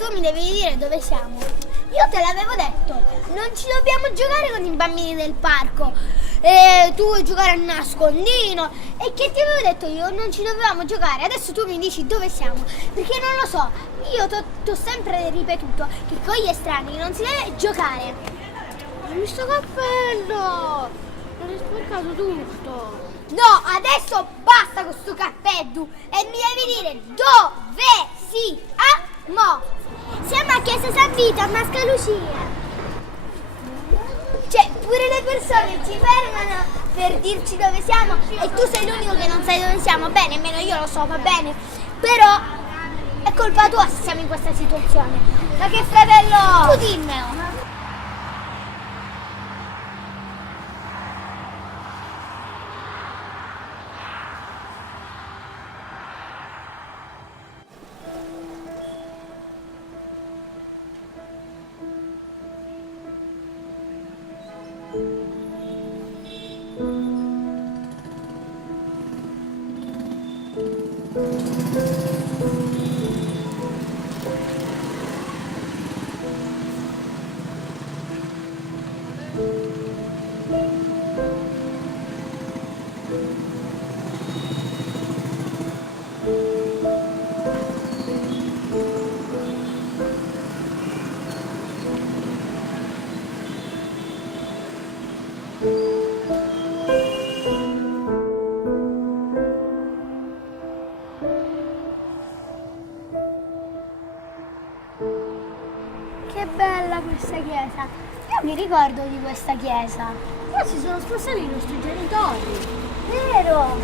tu mi devi dire dove siamo. Io te l'avevo detto, non ci dobbiamo giocare con i bambini del parco. Tu vuoi giocare a nascondino. E che ti avevo detto io, non ci dovevamo giocare. Adesso tu mi dici dove siamo. Perché non lo so. Io ti ho sempre ripetuto che con gli estranei non si deve giocare. Ma sto cappello! Non è sporcato tutto. No, adesso basta con sto cappello e mi devi dire dove siamo. Siamo a Chiesa San Vito, a Mascalucia. Cioè, pure le persone ci fermano per dirci dove siamo e tu sei l'unico che non sai dove siamo. Bene, nemmeno io lo so, va bene. Però è colpa tua se siamo in questa situazione. Ma che fratello! Tu dimmelo. Che bella questa chiesa! Io mi ricordo di questa chiesa. Ma si sono spostati i nostri genitori. Vero!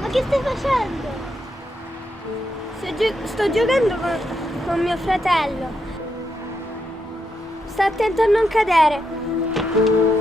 Ma che stai facendo? Sto giocando con mio fratello. Sta attento a non cadere.